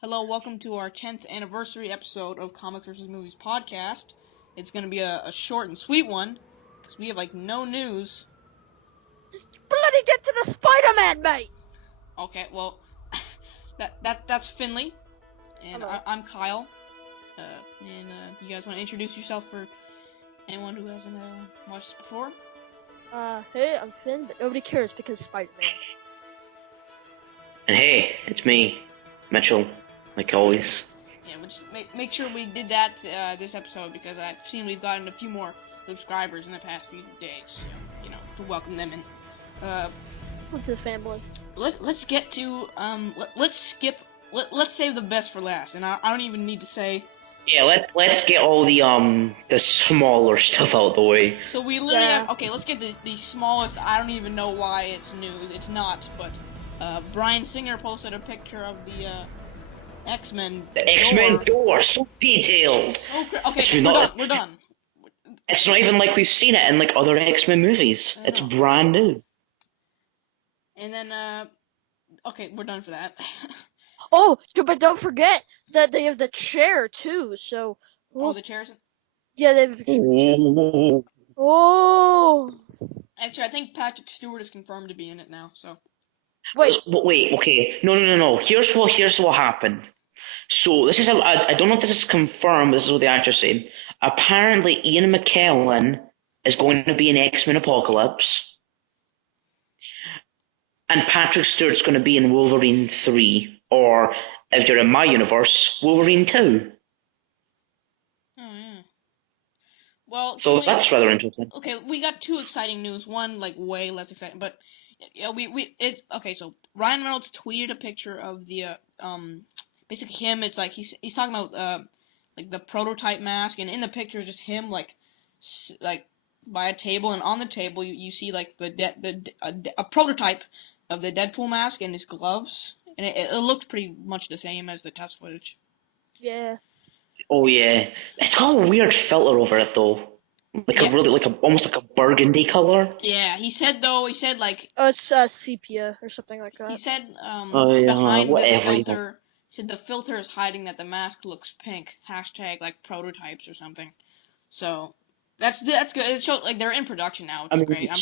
Hello, welcome to our 10th anniversary episode of Comics vs. Movies podcast. It's going to be a short and sweet one because we have no news. Just bloody get to the Spider-Man, mate! Okay, well, that's Finley, and Hello. I'm Kyle. You guys want to introduce yourself for anyone who hasn't watched this before? Hey, I'm Finn, but nobody cares because Spider-Man. And hey, it's me, Mitchell, like always. Yeah, we'll just make sure we did that this episode because I've seen we've gotten a few more subscribers in the past few days. So, to welcome them in. Welcome to the family. Let's get to let's skip. Let's save the best for last, and I don't even need to say. Yeah, let's get all the smaller stuff out the way. So we literally have, okay. Let's get the smallest. I don't even know why it's news. It's not, but Bryan Singer posted a picture of the X-Men. The X-Men door, so detailed. Okay, we're done. It's not even like we've seen it in like other X-Men movies. It's brand new. And then okay, we're done for that. Oh, but don't forget that they have the chair too. So. Oh, the chairs. Yeah, they have. Oh. Actually, I think Patrick Stewart is confirmed to be in it now. So. Wait, okay, no. Here's what happened. So this is I don't know if this is confirmed. But this is what the actors say. Apparently, Ian McKellen is going to be in X-Men Apocalypse, and Patrick Stewart's going to be in Wolverine 3, or if you're in my universe, Wolverine 2. Oh yeah. Well, so that's rather interesting. Okay, we got two exciting news. One way less exciting, but yeah, okay. So Ryan Reynolds tweeted a picture of the basically him. It's like he's talking about like the prototype mask, and in the picture is just him like by a table, and on the table you see like a prototype of the Deadpool mask and his gloves, and it looked pretty much the same as the test footage. Yeah. Oh yeah, it's got a weird filter over it though, like a really almost like a burgundy color. Yeah, he said like. Oh, it's sepia or something like that. He said behind whatever, this filter, he said the filter is hiding that the mask looks pink. Hashtag like prototypes or something. So that's good. It shows like they're in production now, which is great.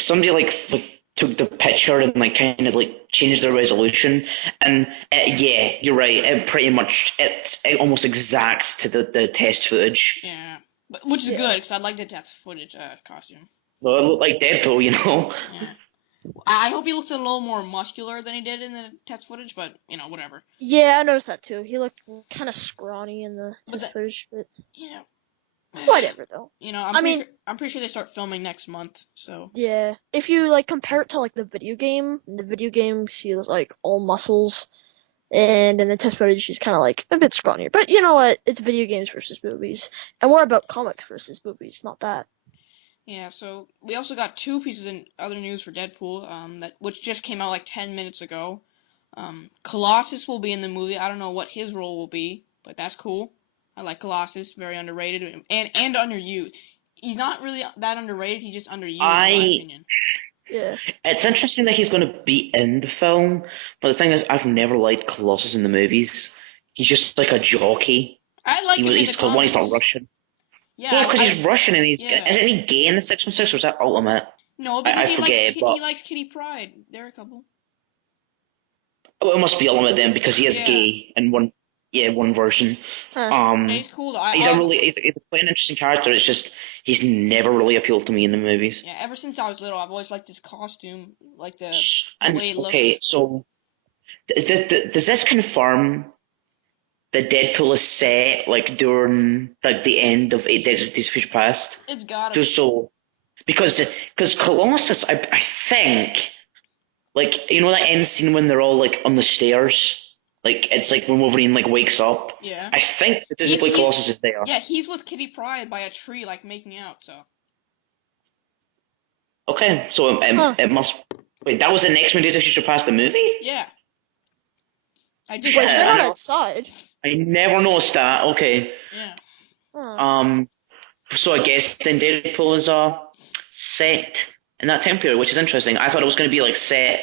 Somebody took the picture and like kind of like changed the resolution, and yeah, you're right. It pretty much it's almost exact to the test footage. Yeah, which is good because I like the test footage costume. Well, it looked like Deadpool, you know. Yeah. I hope he looks a little more muscular than he did in the test footage, but whatever. Yeah, I noticed that too. He looked kind of scrawny in the test footage, but yeah. Whatever though. I'm pretty sure they start filming next month. So yeah, if you like compare it to like the video game, in the video game he was like all muscles, and in the test footage he's kind of like a bit scrawnier. But you know what? It's video games versus movies, and we're about comics versus movies, not that. Yeah, so we also got two pieces in other news for Deadpool, which just came out like 10 minutes ago. Colossus will be in the movie. I don't know what his role will be, but that's cool. I like Colossus, very underrated and underused. He's not really that underrated. He's just underused, in my opinion. Yeah. It's interesting that he's going to be in the film, but the thing is, I've never liked Colossus in the movies. He's just like a jockey. I like him in the When he's comics. not Russian. Yeah, because he's Russian and isn't he gay in the 616 or is that Ultimate? No, because he likes Kitty Pryde. They're a couple. Oh, it must be Ultimate then because he is gay in one version. He's cool though. He's quite an interesting character. It's just he's never really appealed to me in the movies. Yeah, ever since I was little, I've always liked his costume, like the way it looks. Okay, so does this confirm that Deadpool is set like during like the end of Eight Days of Future Past? It's gotta just be. so because Colossus, I think, like you know that end scene when they're all like on the stairs, like it's like when Wolverine like wakes up. Yeah. I think that physically Colossus is there. Yeah, he's with Kitty Pryde by a tree, like making out. So. Okay, so it must. Wait, that was the next one Days of Future Past the movie? Yeah. Wait, they're not outside. I never noticed that. Okay. Yeah. So I guess then Deadpool is set in that time period, which is interesting. I thought it was going to be like set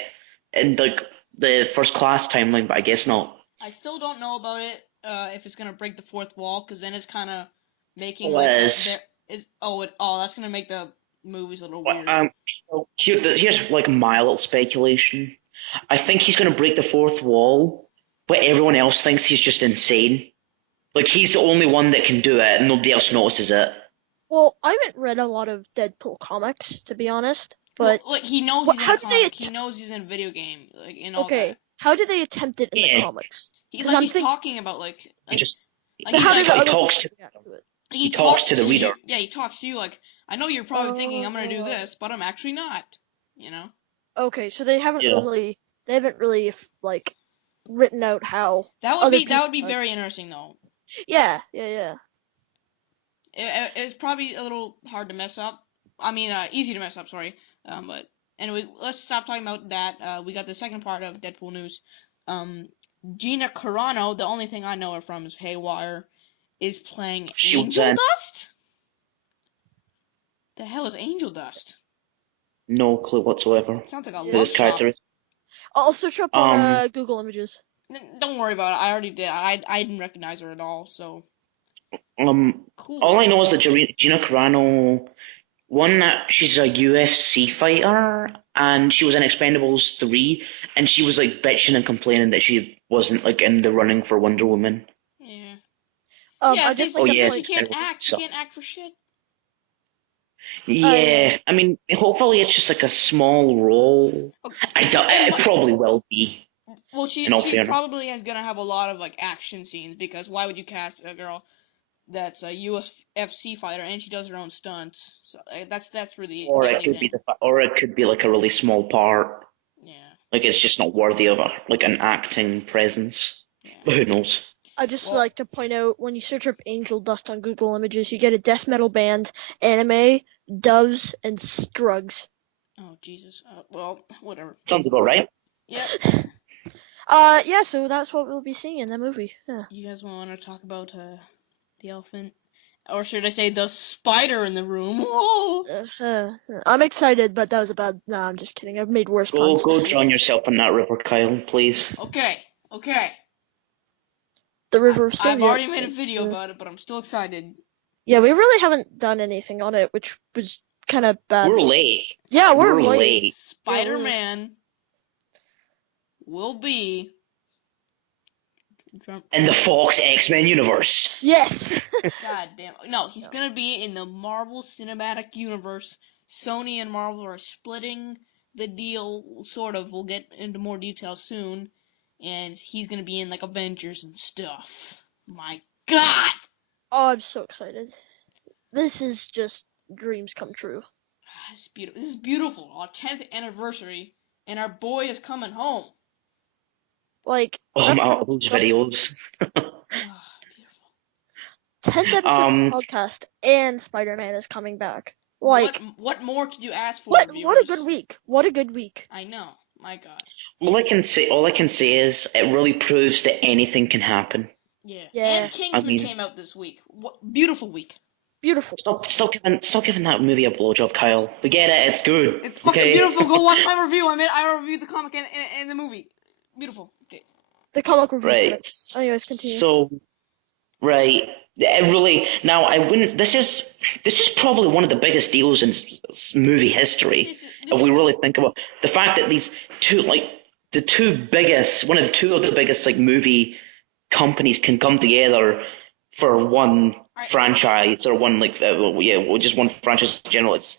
in like the First Class timeline, but I guess not. I still don't know about it. If it's gonna break the fourth wall, because then it's kind of making like Was that's gonna make the movies a little well, weird. here's like my little speculation. I think he's going to break the fourth wall, but everyone else thinks he's just insane. Like he's the only one that can do it, and nobody else notices it. Well, I haven't read a lot of Deadpool comics, to be honest, Well, but like he knows what? he's in How a did they? comic. He knows he's in a video game, like and all that. Okay, how did they attempt it in the Yeah, comics? He Because like I'm he's thinking, talking about he just he how just did the like he other talks people to react to it? he he talks talks to the to reader. you. Yeah, he talks to you like I know you're probably thinking I'm gonna do this, but I'm actually not. You know. Okay, so they haven't Yeah. really, like written out how That would other be people. very interesting though. Yeah, yeah, yeah. It's probably a little hard to mess up. I mean, easy to mess up. Sorry. But anyway, let's stop talking about that. We got the second part of Deadpool news. Um, Gina Carano, the only thing I know her from is Haywire, is playing She was Angel in Dust. The hell is Angel Dust? no clue whatsoever Sounds like a Yeah. who love this character child. is. I'll search up on Um, Google Images. Don't worry about it. I already did. I didn't recognize her at all. So um, all cool. I know is that Gina Carano, one that she's a UFC fighter, and she was in Expendables 3, and she was like bitching and complaining that she wasn't like in the running for Wonder Woman. Yeah. Yeah. I They just Oh looked up because yeah, she like, can't Expendables act. She suck. can't act for shit. yeah. Yeah, I mean, hopefully it's just like a small role. Okay. It probably will be, Well, in all she fairness. probably is gonna have a lot of like action scenes because why would you cast a girl that's a UFC fighter and she does her own stunts? So that's really Or the it only could be thing. or it could be like a really small part. Yeah, Like it's just not worthy of like an acting presence. yeah. But who knows? I just Well, like to point out when you search up Angel Dust on Google Images, you get a death metal band, anime, doves, and drugs. oh Jesus. Well, whatever. Sounds about right. Yep. Yeah. So that's what we'll be seeing in the movie. Yeah. You guys want to talk about the elephant, or should I say the spider in the room? Whoa. I'm excited, but that was a bad. Nah, I'm just kidding. I've made worse puns. Go drown yourself in that river, Kyle, please. Okay. Okay. The River of I've Symbiote. already made a video about it, but I'm still excited. Yeah, we really haven't done anything on it, which was kind of bad. We're late. Yeah, we're We're late. late. Yeah, we're. Spider-Man will be In the Fox X-Men universe. Yes. God damn. No, he's No. gonna be in the Marvel Cinematic Universe. Sony and Marvel are splitting the deal, sort of. We'll get into more details soon. And he's gonna be in like Avengers and stuff. My God! Oh, I'm so excited. This is just dreams come true. This is beautiful. This is beautiful. Our 10th anniversary, and our boy is coming home. Like Oh that's my, kind of those something. videos. Ah, beautiful. 10th episode of um, the podcast and Spider-Man is coming back. What Like what more could you ask for, what a viewers? good week. What a good week. I know. My God. all I can say is it really proves that anything can happen. Yeah. Yeah. And I Kingsman mean, came out this week. What beautiful week. Beautiful. stop giving that movie a blowjob, Kyle. We get it. It's good. It's fucking Okay. beautiful. Go watch my review. I reviewed the comic and the movie. Beautiful. Okay. The comic review's kind Right. of. Anyways, continue. So right. It really now I wouldn't. This is probably one of the biggest deals in movie history. This If we really think about the fact that these two like the two biggest one of the two of the biggest like movie companies can come together for one I franchise or one like yeah, well, just one franchise in general. It's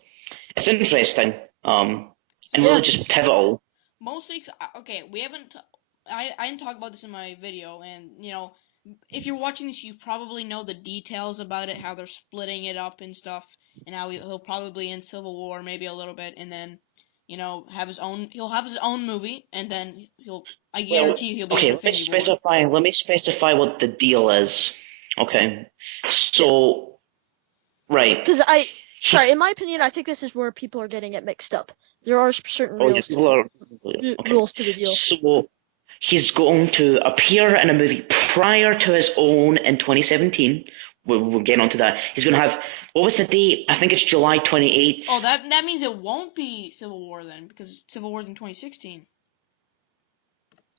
interesting, and Yeah. really just pivotal. mostly okay. We haven't. I didn't talk about this in my video, and if you're watching this, you probably know the details about it, how they're splitting it up and stuff, and how he'll probably in Civil War maybe a little bit, and then have his own. He'll have his own movie, and then I Well, guarantee he'll be in okay, Infinity War. let me specify what the deal is. Okay, Yeah. so right, Because he, sorry, in my opinion, I think this is where people are getting it mixed up. There are certain oh yeah, people are okay. rules to the deal. So he's going to appear in a movie prior to his own in 2017. We'll get onto that. He's going to have what was the date? I think it's July 28th. Oh, that means it won't be Civil War then, because Civil War's in 2016.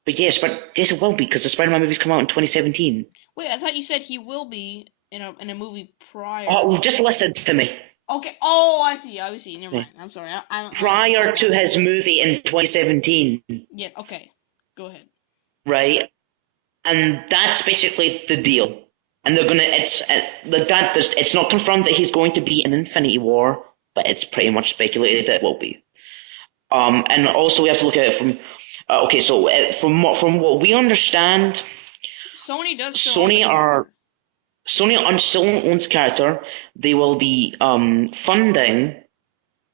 But yes, it will be because the Spider-Man movies come out in 2017. Wait, I thought you said he will be in a movie prior. Oh, just listen to me. Okay. Oh, I see. I see. Never mind. I'm sorry. Prior to his movie in 2017, Yeah. Okay. Go ahead. right? And that's basically the deal. And they're gonna, it's like that. It's not confirmed that he's going to be in Infinity War, but it's pretty much speculated that it will be. And also we have to look at it from, okay, so from what we understand, Sony does still own the Sony are character. Sony still owns the character. They will be funding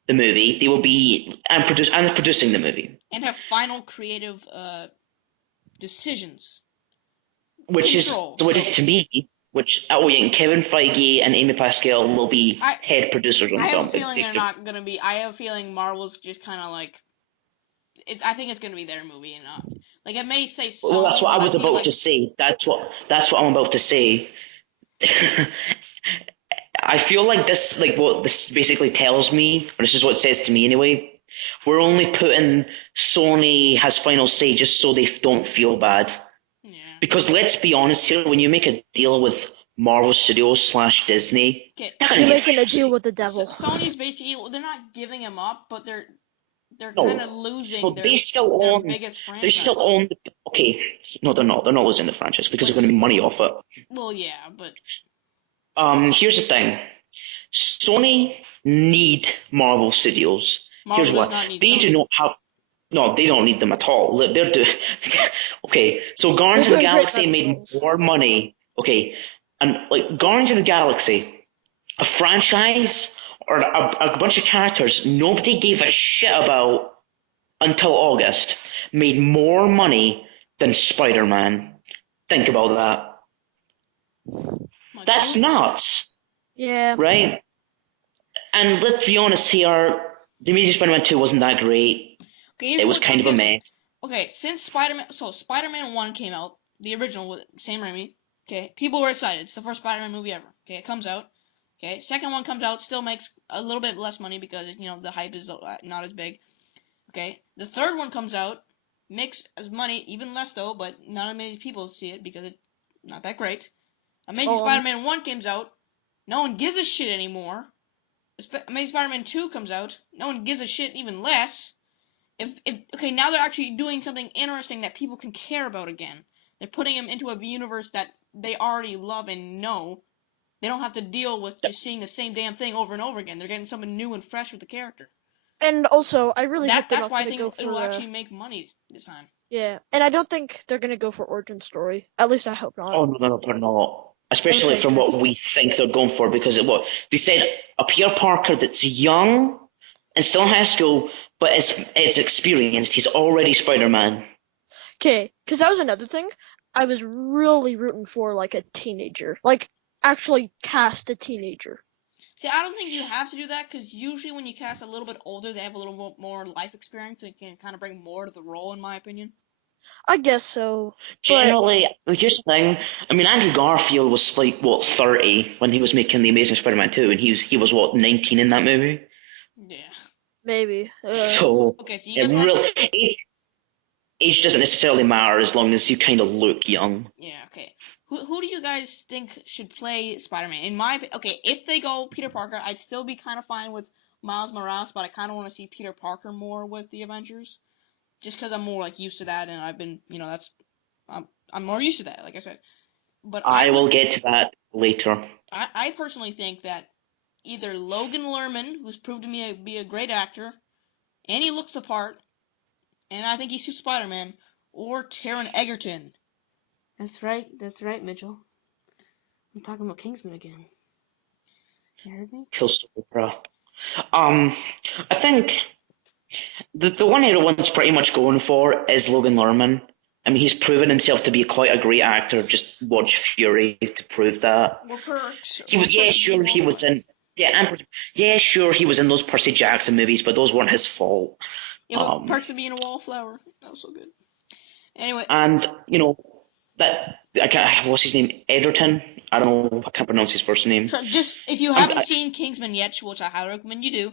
the movie. They will be and producing the movie, And have final creative decisions. which Control. is to me. Which and Kevin Feige and Amy Pascal will be I head producers on I the have a film. feeling they're not gonna be. I have a feeling Marvel's just kind of like. I think it's gonna be their movie, and like it may say Well, that's Sony, what I but I was feel about like to say. That's what I'm about to say. I feel like what this basically tells me, or this is what it says to me anyway. We're only putting Sony has final say just so they don't feel bad. yeah. Because let's be honest here, when you make a deal with Marvel Studios slash Disney, Okay. they're gonna You're get making a final deal say. with the devil. Sony's basically they're not giving him up, but they're kind of No, losing no, they still their own. biggest They still franchise. own. Okay, no, they're not. They're not losing the franchise because they're But going to make money off it. well, yeah, but Here's the thing. Sony need Marvel Studios. Marvel Here's does why. not need They do Sony. not have. No, they don't need them at all. They're do. Okay, so They're Guardians of the doing great by Galaxy made themselves. more money. Okay, and like Guardians of the Galaxy, a franchise or a bunch of characters nobody gave a shit about until August, made more money than Spider-Man. Think about that. Like That's who? nuts, Yeah. right? And let's be honest here, the Amazing Spider-Man 2 wasn't that great. Okay, here's It was what kind of a because mess. okay, since Spider-Man 1 came out, the original with Sam Raimi, okay, people were excited. It's the first Spider-Man movie ever. Okay, it comes out. Okay, second one comes out, still makes a little bit less money because the hype is not as big. Okay, the third one comes out, makes as money, even less though, but not many people see it because it's not that great. Amazing Oh, Spider-Man 1 comes out, no one gives a shit anymore. Amazing Spider-Man 2 comes out, no one gives a shit even less. If okay, now they're actually doing something interesting that people can care about again. They're putting him into a universe that they already love and know. They don't have to deal with just seeing the same damn thing over and over again. They're getting something new and fresh with the character. and also, I really hope they're That's not why I gonna go think it will for actually make money this time. yeah, and I don't think they're gonna go for origin story. At least I hope not. Oh no, they're not. Especially Okay, from good. what we think they're going for, because what they said, a Peter Parker that's young and still in high school, but is experienced. He's already Spider-Man. Okay, because that was another thing. I was really rooting for like a teenager, like actually cast a teenager. See, I don't think you have to do that because usually when you cast a little bit older, they have a little more life experience and can kind of bring more to the role, in my opinion. I guess so, but Generally, here's the thing. I mean, Andrew Garfield was like what 30 when he was making the Amazing Spider-Man 2, and he was what 19 in that movie. Yeah. maybe. So Okay, so you it guys want really age doesn't necessarily matter as long as you kind of look young. Yeah, okay. Who do you guys think should play Spider-Man? Okay, if they go Peter Parker, I'd still be kind of fine with Miles Morales, but I kind of want to see Peter Parker more with the Avengers, just because I'm more like used to that, and I've been, that's I'm more used to that, like I said. But I will get to that later. I personally think that either Logan Lerman, who's proved to me be a great actor, and he looks the part, and I think he suits Spider-Man, or Taron Egerton. That's right, Mitchell. I'm talking about Kingsman again. You heard me? Killstory, Um, I think the one everyone's pretty much going for is Logan Lerman. I mean, he's proven himself to be quite a great actor. Just watch Fury to prove that. More perks. He More was, yeah, perks of being sure, a he was Wolverine. in, yeah, sure, he was in those Percy Jackson movies, but those weren't his fault. Yeah, but Um, perks of being a wallflower. That was so good. Anyway, and that I can't, what's his name, Edgerton? I don't know, I can't pronounce his first name. just if you I'm, haven't I, seen Kingsman yet, which I highly recommend you do,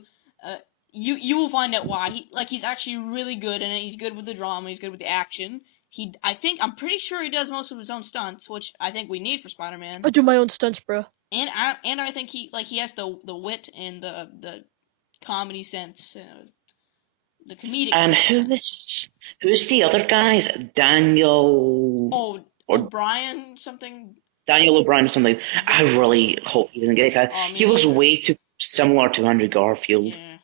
you will find out why. He's actually really good in it. He's good with the drama. He's good with the action. I'm pretty sure he does most of his own stunts, which I think we need for Spider-Man. I do my own stunts, bro. And I think he has the wit and the comedy sense, the comedic. And sense. who's the other guys? Daniel O'Brien something. Daniel O'Brien or something. I really hope he doesn't get it. He looks way too similar to Andrew Garfield. Yeah.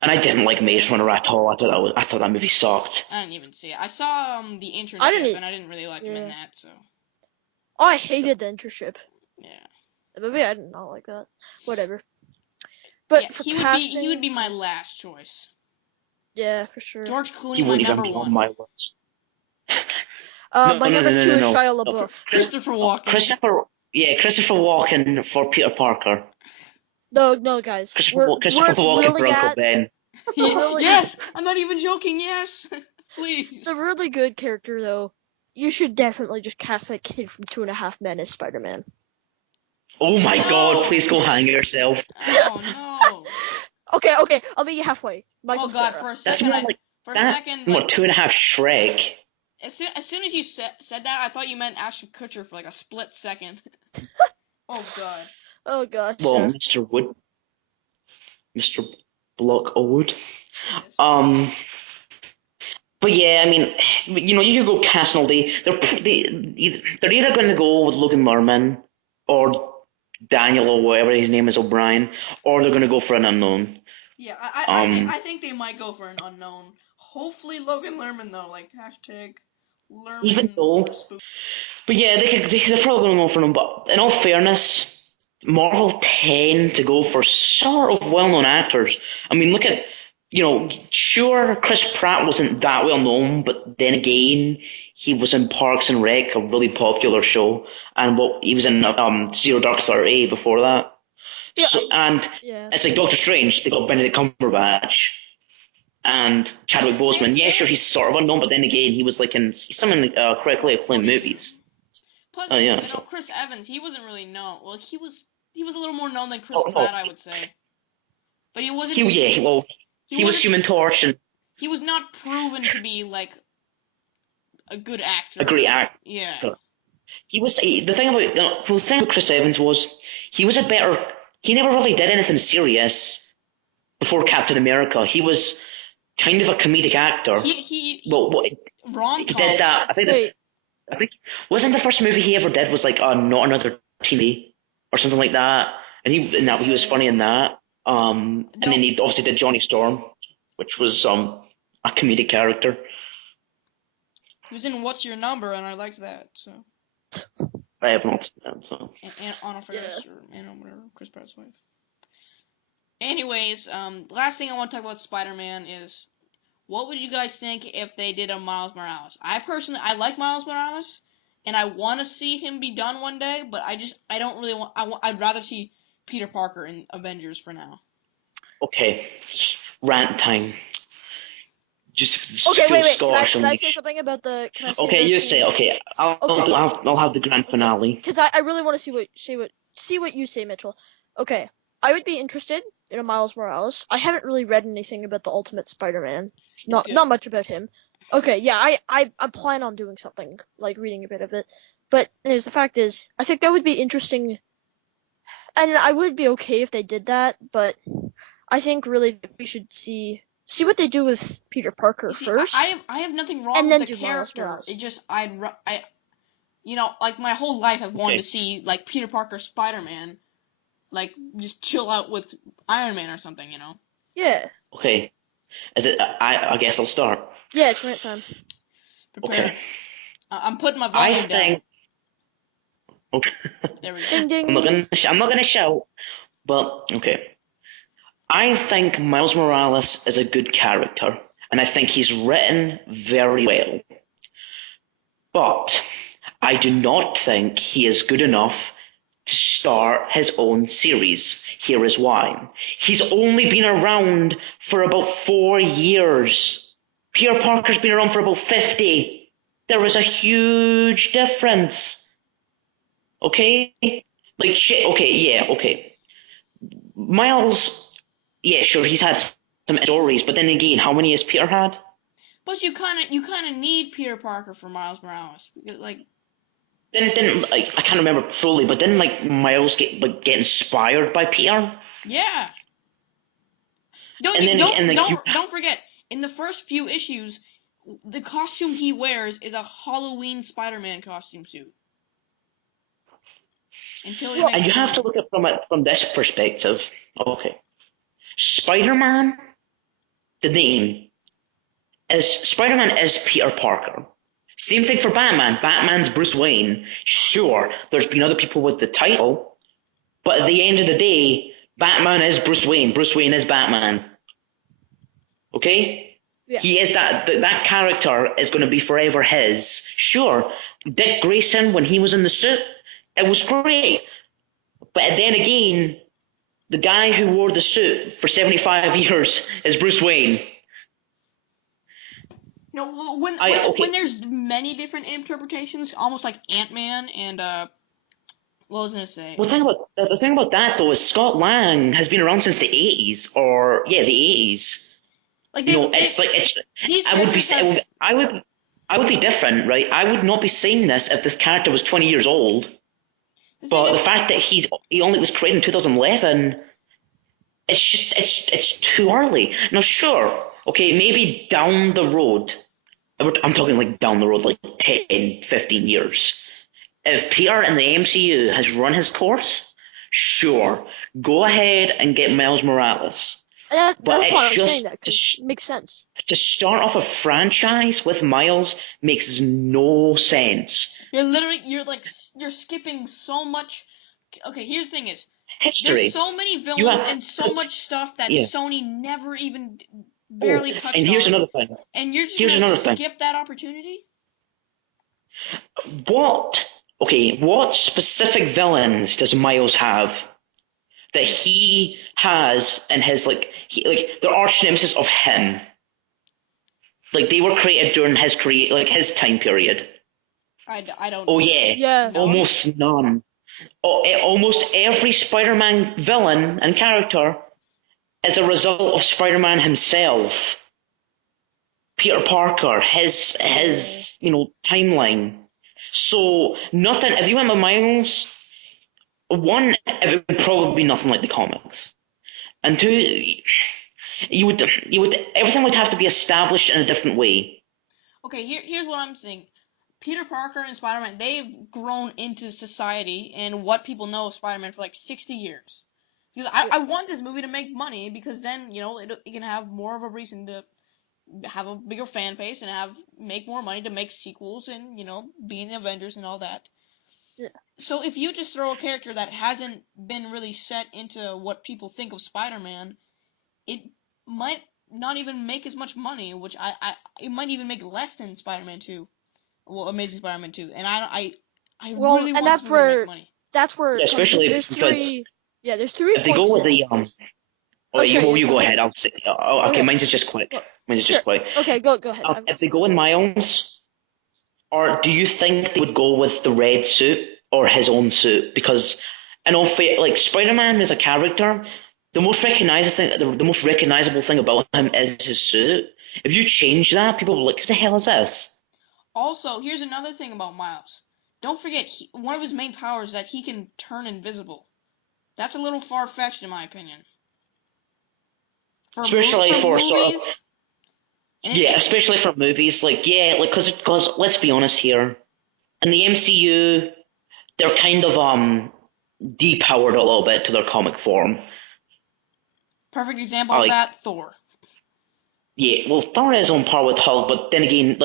And I didn't like Maze Runner at all. I thought that movie sucked. I didn't even see it. I saw the internship, and I didn't really like him in that. So. Oh, I hated the internship. Yeah. Maybe I did not like that. Whatever. But yeah, for he casting, would be my last choice. Yeah, for sure. George Clooney, my number one. On my list. My number two is Shia LaBeouf. Christopher Walken. Christopher Walken for Peter Parker. No, guys. Christopher Walken for Uncle Ben. Yes, I'm not even joking. Yes, please. The really good character, though, you should definitely just cast that kid from 2.5 Men as Spider-Man. Oh my God! Please go hang yourself. Oh no. Okay, I'll meet you halfway. Michael God, Cera. for a second, That's more like 2.5 Shrek. As soon as you said that, I thought you meant Ashton Kutcher for like a split second. Oh God. Oh gosh. Well, yeah. Mr. Wood. Mr. Blockwood. Yes. But yeah, I mean, you could go cast all day. They're either going to go with Logan Lerman or Daniel or whatever his name is, O'Brien, or they're going to go for an unknown. Yeah, I think they might go for an unknown. Hopefully Logan Lerman though, like hashtag Lerman. Even though, but yeah, they're probably going to go for them. But in all fairness, Marvel tend to go for sort of well-known actors. I mean, look at, sure, Chris Pratt wasn't that well known, but then again, he was in Parks and Rec, a really popular show, and he was in Zero Dark 30 before that. Yeah, It's like Doctor Strange. They got Benedict Cumberbatch and Chadwick Boseman. Yeah, sure, he's sort of unknown, but then again, he was like in some critically acclaimed movies. Plus, So. Chris Evans, he wasn't really known. Well, he was a little more known than Chris Pratt, I would say. But he wasn't. He was Human Torch, and he was not proven to be like a good actor. A great actor. Yeah. He was the thing about Chris Evans was he never really did anything serious before Captain America. He was kind of a comedic actor. He did that. I think wasn't the first movie he ever did was like Not Another Teen or something like that, and he was funny in that. And then he obviously did Johnny Storm, which was a comedic character. He was in What's Your Number, and I liked that. So. I have not seen that. So. And Anna Faris or whatever, Chris Pratt's wife. Anyways, last thing I want to talk about Spider-Man is, what would you guys think if they did a Miles Morales? I like Miles Morales, and I want to see him be done one day, but I don't really want. I'd rather see Peter Parker in Avengers for now. Okay, rant time. Just wait. Can I say something about the? You say. Okay, I'll have the grand finale. Because I really want to see what you say, Mitchell. Okay, I would be interested in a Miles Morales. I haven't really read anything about the Ultimate Spider-Man. Not much about him. Okay, yeah, I plan on doing something like reading a bit of it. But the fact is, I think that would be interesting, and I would be okay if they did that. But I think really we should see what they do with Peter Parker first. I have nothing wrong with the character. It just like my whole life I've wanted to see like Peter Parker Spider-Man, like just chill out with Iron Man or something, Yeah. Okay. Is it? I guess I'll start. Yeah, it's rant time. Prepare. Okay. I'm putting my volume down. Okay. There we go. Ding ding. I'm not gonna shout, but okay. I think Miles Morales is a good character, and I think he's written very well. But I do not think he is good enough to start his own series. Here is why. He's only been around for about 4 years. Peter Parker's been around for about 50. There is a huge difference. Okay? Like, shit, okay. Miles, yeah, sure, he's had some stories, but then again, how many has Peter had? Plus, you kind of need Peter Parker for Miles Morales. Like, Didn't like I can't remember fully, but didn't like Miles get inspired by Peter? yeah. Don't And you then and like you don't forget, in the first few issues, the costume he wears is a Halloween Spider-Man costume suit. Until he Well, makes and you have to money. look at it from this perspective. Okay, Spider-Man, the name is Spider-Man is Peter Parker. Same thing for Batman. Batman's Bruce Wayne. Sure, there's been other people with the title, but at the end of the day, Batman is Bruce Wayne. Bruce Wayne is Batman. Okay? yeah. He is that character is going to be forever his. Sure, Dick Grayson when he was in the suit, it was great. But then again, the guy who wore the suit for 75 years is Bruce Wayne. No, when I when okay. there's many different interpretations, almost like Ant-Man and what was I gonna say? Well, the thing about that though is Scott Lang has been around since the 80s, or yeah, the 80s. Like You know, they it's like it's. these I would be. characters have I would be different, right? I would not be saying this if this character was 20 years old. the thing But the is fact that he only was created in 2011, it's too early. Now, sure, okay, maybe down the road. I'm talking like down the road, like 10, 15 years. If PR in the MCU has run his course, sure, go ahead and get Miles Morales. And But that's why it's I'm saying just that because it makes sense. to start off a franchise with Miles makes no sense. you're skipping so much. Okay, here's the thing is there's History, so many you villains have, and so much stuff that yeah. Sony never even Oh, barely and touched here's on, another thing. and you're just Here's gonna another thing. skip that opportunity? What? Okay, what specific villains does Miles have that he has in his like the arch nemesis of him? Like they were created during his his time period. I don't Oh yeah, Yeah. know. almost none. Almost every Spider-Man villain and character is a result of Spider-Man himself. Peter Parker, Yeah. his timeline. So nothing. If you went with Miles, one, it would probably be nothing like the comics, and two, you would everything would have to be established in a different way. Okay, here's what I'm saying. Peter Parker and Spider-Man, they've grown into society and what people know of Spider-Man for like 60 years. Because Yeah. I want this movie to make money because then, it can have more of a reason to have a bigger fan base and make more money to make sequels and, be in the Avengers and all that. Yeah. So if you just throw a character that hasn't been really set into what people think of Spider-Man, it might not even make as much money, which it might even make less than Spider-Man 2. Well, Amazing Spider-Man 2, and I Well, really and want this movie to make money. that's where Yeah, it comes in. especially There's because three. Yeah. There's three if they go points to with this. the Oh, sorry. Yeah. you Go go ahead. ahead. I'll say. Oh, okay, Okay. mine's is just quick. Well, Mine's is sure. just quick. Okay. Go ahead. I If was. they go in Miles, or do you think they would go with the red suit or his own suit? Because in all fair, like Spider-Man as a character, the most recognizable thing about him is his suit. If you change that, people will be like, "Who the hell is this?" Also, here's another thing about Miles. Don't forget, one of his main powers is that he can turn invisible. That's a little far-fetched in my opinion. Especially For for sort of movies, and yeah, especially for movies. Like yeah, like because let's be honest here, in the MCU, they're kind of depowered a little bit to their comic form. perfect example of Like that, Thor. yeah, well, Thor is on par with Hulk, but then again,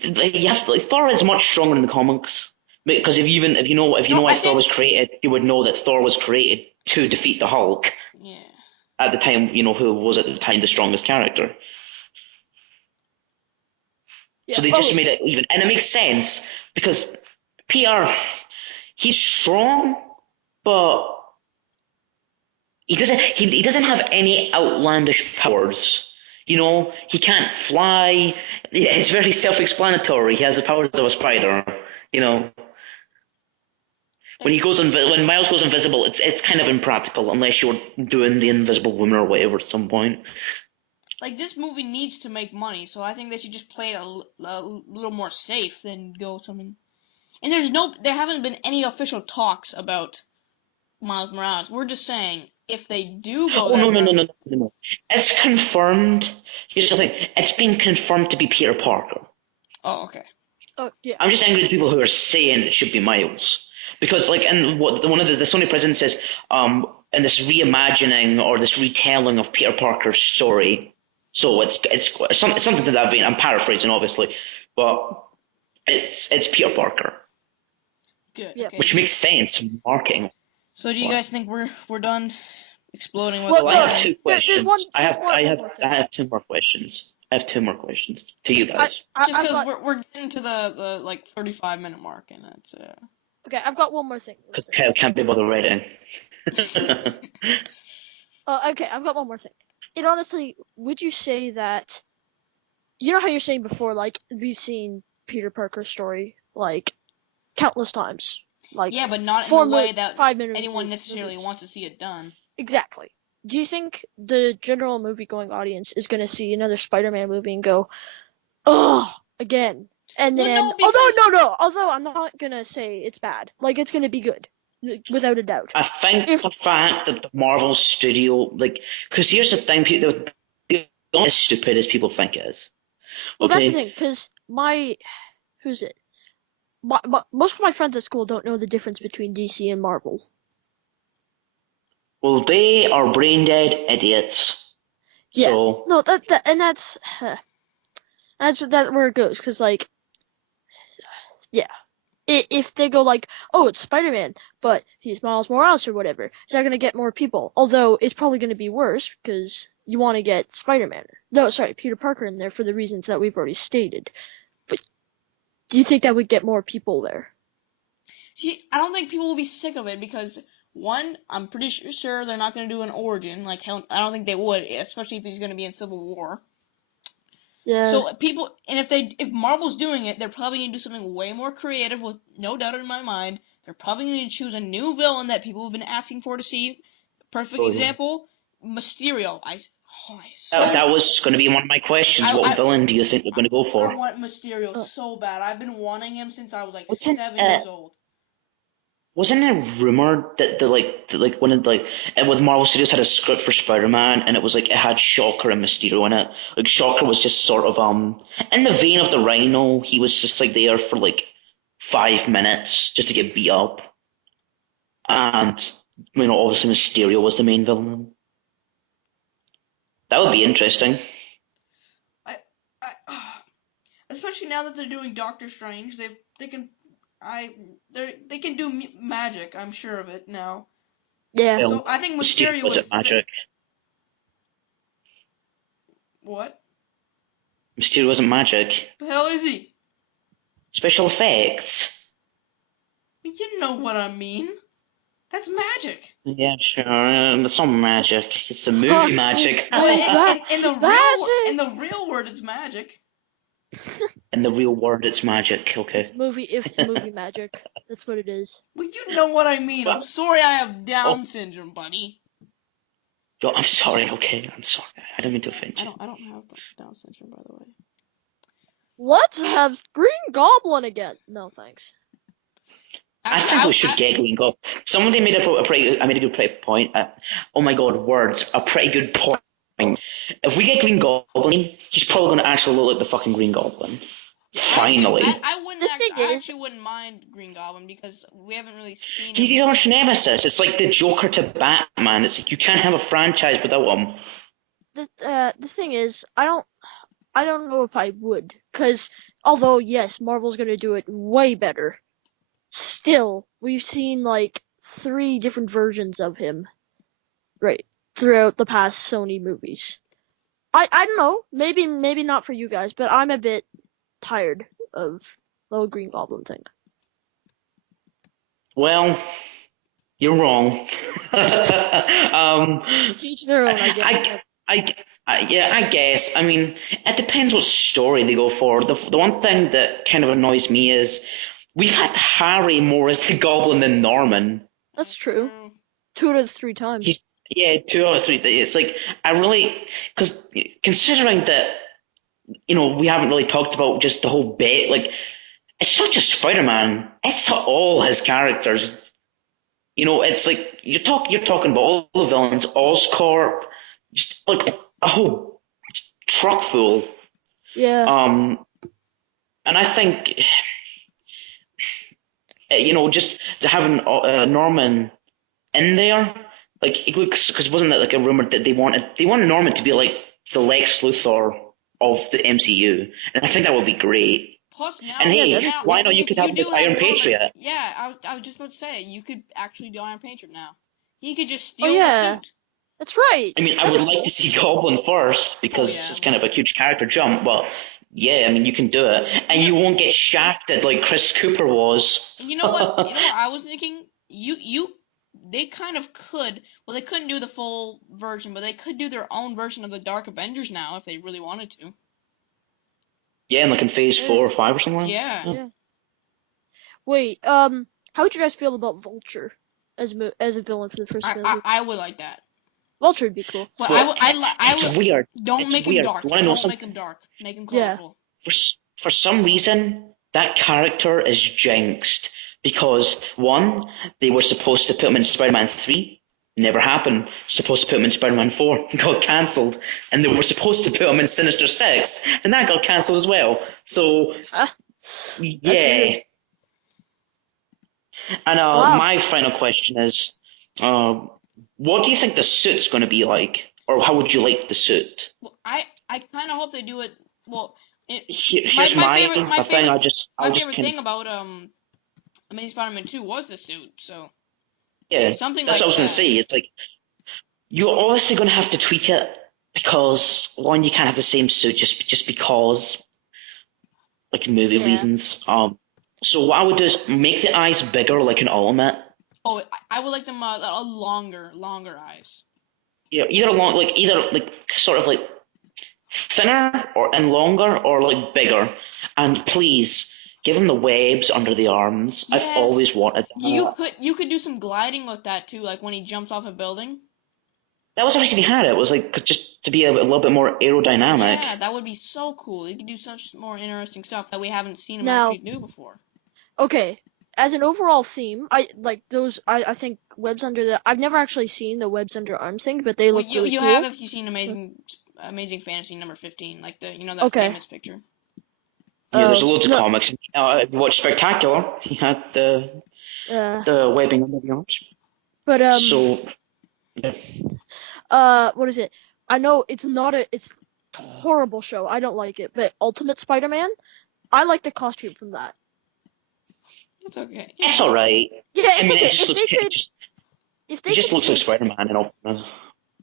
you have Thor is much stronger in the comics because if you know No, why I Thor think was created, you would know that Thor was created to defeat the Hulk yeah. at the time. You know who was at the time the strongest character. So Yeah. they just Okay. made it even, and it makes sense because PR he's strong, but he doesn't have any outlandish powers. You know, he can't fly. It's very self-explanatory. He has the powers of a spider. You know, when Miles goes invisible, it's kind of impractical unless you're doing the Invisible Woman or whatever at some point. like this movie needs to make money, so I think they should just play it a little more safe than go something. And there haven't been any official talks about Miles Morales. We're just saying if they do go Oh, that no, no, no, route. no, no, no. It's confirmed. Here's the thing. It's been confirmed to be Peter Parker. Oh, okay. Oh yeah. I'm just angry at people who are saying it should be Miles. Because, like, in one of the Sony president says, in this reimagining or this retelling of Peter Parker's story, so it's something to that vein. I'm paraphrasing, obviously, but it's Peter Parker, Good. Yeah. Okay. which makes sense marketing. So do you guys think we're done exploding with Well, Well, I no, have two there's one. questions. There's one more thing. I have two more questions. I have two more questions to you guys. Just I've because got we're getting to the like 35-minute mark, and that's okay. I've got one more thing. Because Kyle can't be bothered writing. Okay, I've got one more thing. And honestly, would you say that you know how you're saying before, like we've seen Peter Parker's story like countless times, like yeah, but not in the way that 5 minutes anyone of necessarily movies. wants to see it done. Exactly. Do you think the general movie-going audience is going to see another Spider-Man movie and go, "Ugh," again? And Well, then, no, because although I'm not gonna say it's bad, like it's gonna be good, without a doubt. I think If the fact that the Marvel studio, like, because here's the thing, people, they're not as stupid as people think it is. well, that's the Okay, thing, because who's it? Most of my friends at school don't know the difference between DC and Marvel. well, they are brain dead idiots. Yeah, So, no, and that's where it goes, because like, yeah, if they go like, oh, it's Spider-Man, but he's Miles Morales or whatever, is that gonna get more people? Although it's probably gonna be worse because you want to get Spider-Man, no, sorry, Peter Parker in there for the reasons that we've already stated. But do you think that would get more people there? see, I don't think people will be sick of it because one, I'm pretty sure they're not going to do an origin. Like, hell, I don't think they would, especially if he's going to be in Civil War. Yeah. So people, and if Marvel's doing it, they're probably going to do something way more creative. With no doubt in my mind, they're probably going to choose a new villain that people have been asking for to see. Perfect example, Mysterio. that was going to be one of my questions. What I villain do you think they're going to go I for? want Mysterio Uh, so bad. I've been wanting him since I was like Wasn't 7 years old. wasn't it rumored that the one of with Marvel Studios had a script for Spider-Man and it was like it had Shocker and Mysterio in it. Like Shocker was just sort of in the vein of the Rhino. He was just like there for like 5 minutes just to get beat up, and obviously Mysterio was the main villain. That would be interesting. I, Especially now that they're doing Doctor Strange, they can they can do magic. I'm sure of it now. yeah. Well, So I think Mysterio Mysterio would wasn't fit. magic. What Mysterio wasn't magic. the hell is he? Special effects. You know what I mean. That's magic. Yeah, sure. It's not magic. It's the movie magic. Well, in the It's real world, it's magic. In the real world, it's magic. Okay. It's movie magic. That's what it is. Well, you know what I mean. I'm Well, sorry I have oh, Down syndrome, buddy. Joe, I'm sorry. Okay, I'm sorry. I don't mean to offend you. I don't have Down syndrome, by the way. Let's have Green Goblin again. No thanks. I Actually, think we should get Green Goblin. Somebody made a pretty. I made a good point. Oh my God, words! A pretty good point. If we get Green Goblin, he's probably going to actually look like the fucking Green Goblin. yeah, Finally. The thing I is, actually wouldn't mind Green Goblin because we haven't really seen He's him. your arch nemesis. It's like the Joker to Batman. It's like you can't have a franchise without him. the thing is, I don't know if I would, because although yes, Marvel's gonna do it way better. Still, we've seen like 3 different versions of him, right, throughout the past Sony movies. I don't know, maybe not for you guys, but I'm a bit tired of the whole Green Goblin thing. Well, you're wrong. To each their own, I guess. I, I, yeah, I guess. I mean, it depends what story they go for. The one thing that kind of annoys me is we've had Harry more as the Goblin than Norman. That's true. True. 2 to 3 He, times. Yeah, 2 out of 3. It's like I really because considering that we haven't really talked about just the whole bit. Like it's not just Spider-Man; it's all his characters. It's like you're talking about all the villains, Oscorp, just like a whole truck full. Yeah. Um, and I think just having Norman in there, like it looks because wasn't that like a rumor that they wanted Norman to be like the Lex Luthor of the MCU, and I think that would be great. Plus And now, Yeah, that'd hey, be now why cool. not? You if could you have like do have Iron Norman, Patriot. yeah, I was just about to say you could actually do Iron Patriot now. He could just Oh steal the yeah, suit. that's right. I mean, I That'd would be like to cool. see Goblin first Oh because yeah, it's kind of a huge character jump, but yeah, I mean, you can do it, and you know, you won't get shafted like Chris Cooper was. you know what? You know what I was thinking? They kind of could. Well, they couldn't do the full version, but they could do their own version of the Dark Avengers now if they really wanted to. Yeah, and like in Phase Yeah, 4 or 5 or something. Yeah. Yeah. yeah. Wait, how would you guys feel about Vulture as a villain for the first I, I, movie? I would like that. Vulture would be cool. But But I it's would weird. don't It's make him weird. dark. You want to know Don't something? make him dark. Make him Yeah. colorful. For some reason, that character is jinxed because one, they were supposed to put him in Spider-Man 3, never happened. Supposed to put him in Spider-Man 4, got cancelled, and they were supposed to put him in Sinister Six, and that got cancelled as well. So Huh? That's weird. yeah, and Wow. my final question is, uh, what do you think the suit's going to be like, or how would you like the suit? Well, I kind of hope they do it. Well, it, my Here's my favorite my a thing. favorite I'll my just favorite kind of thing about Amazing Spider-Man 2 was the suit. So yeah. something That's what I like was going to that. say. It's like you're obviously going to have to tweak it because one, you can't have the same suit just because like movie Yeah. reasons. So what I would do is make the eyes bigger, like an Ultimate. Oh, I would like them a longer eyes. Yeah, either like sort of like thinner or and longer or like bigger. And please give them the webs under the arms. I've Yes, always wanted that. you could do some gliding with that too, like when he jumps off a building. That was the reason he had it. Was like just to be a little bit more aerodynamic. Yeah, that would be so cool. You could do such more interesting stuff that we haven't seen him Now, actually do before. okay. As an overall theme, I like those. I think webs under the. I've never actually seen the webs under arms thing, but they Well, look really you have cool. if you've seen So Amazing Fantasy number 15, like that okay. famous picture. Yeah, there's loads of No. comics. If you watch Spectacular, he had Uh. the webbing under the arms. But So yeah. what is it? I know it's not a. It's a horrible show. I don't like it. But Ultimate Spider-Man, I like the costume from that. It's okay. It's Yeah. all right. Yeah, I it's mean, okay. If he they just could looks like take Spider-Man in Optimus.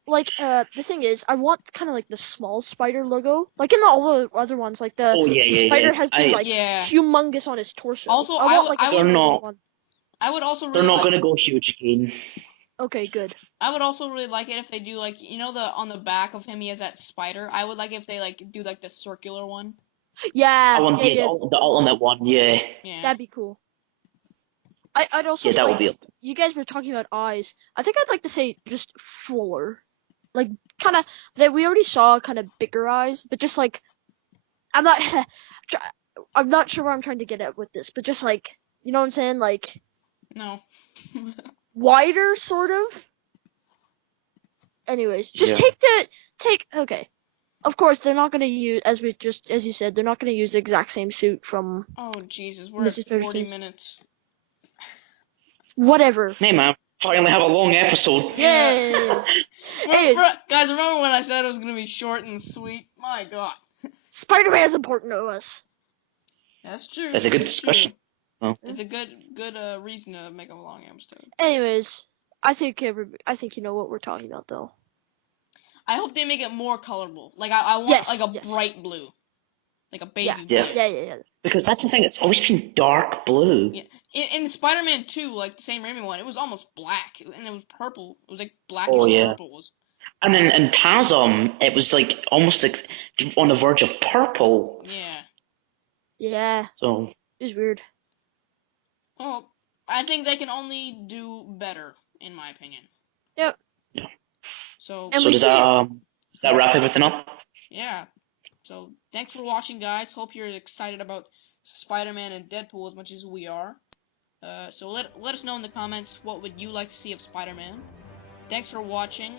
like the thing is, I want kind of like the small spider logo, like in all the other ones, like Oh yeah, the yeah, yeah. spider has been like Yeah. humongous on his torso. Also, I want like a They're smaller not. one. I would also They're really not like. going to go huge again. Okay, good. I would also really like it if they do like the on the back of him he has that spider. I would like if they like do like the circular one. I Yeah, want yeah, yeah. the ultimate one. Yeah, Yeah. That'd be cool. I'd also yeah, that would like be. you guys were talking about eyes. I think I'd like to say just fuller, like kind of that we already saw kind of bigger eyes, but just like I'm not I'm not sure where I'm trying to get at with this, but just like you know what I'm saying, like No. wider sort of. Anyways, just Yeah. take okay. Of course, they're not gonna use as you said, they're not gonna use the exact same suit from Oh Jesus, we're at Mrs. 40 Peterson. minutes. Whatever. Hey man, finally have a long episode. Yeah. Yay. Anyways, Guys, remember when I said it was gonna be short and sweet? My God. Spider-Man is important to us. That's true. That's a good That's true. discussion. Well, It's a good reason to make a long episode. Anyways, I think you know what we're talking about though. I hope they make it more colorful. Like I want like Yes, a yes. bright blue, like a Yeah. baby yeah, blue. Yeah, yeah, yeah. because that's the thing. It's always been dark blue. Yeah. In Spider-Man 2, like the Sam Raimi one, it was almost black and it was purple. It was like Oh blackish yeah. purple was. And then in Tasm, it was like almost like on the verge of purple. Yeah. Yeah. So It was weird. Well, I think they can only do better, in my opinion. Yep. yeah. So And So we does see. that wrap everything up? yeah. So thanks for watching, guys. Hope you're excited about Spider-Man and Deadpool as much as we are. So let us know in the comments what would you like to see of Spider-Man. Thanks for watching.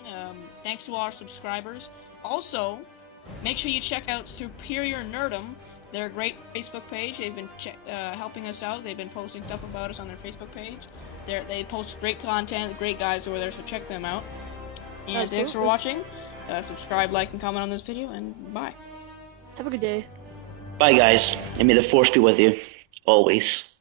Thanks to our subscribers. Also, make sure you check out Superior Nerdum. They're a great Facebook page. They've been helping us out. They've been posting stuff about us on their Facebook page. They post great content, great guys over there, so check them out. And thanks for Absolutely. watching. Subscribe, like, and comment on this video, and bye. Have a good day. Bye, guys, and may the force be with you always.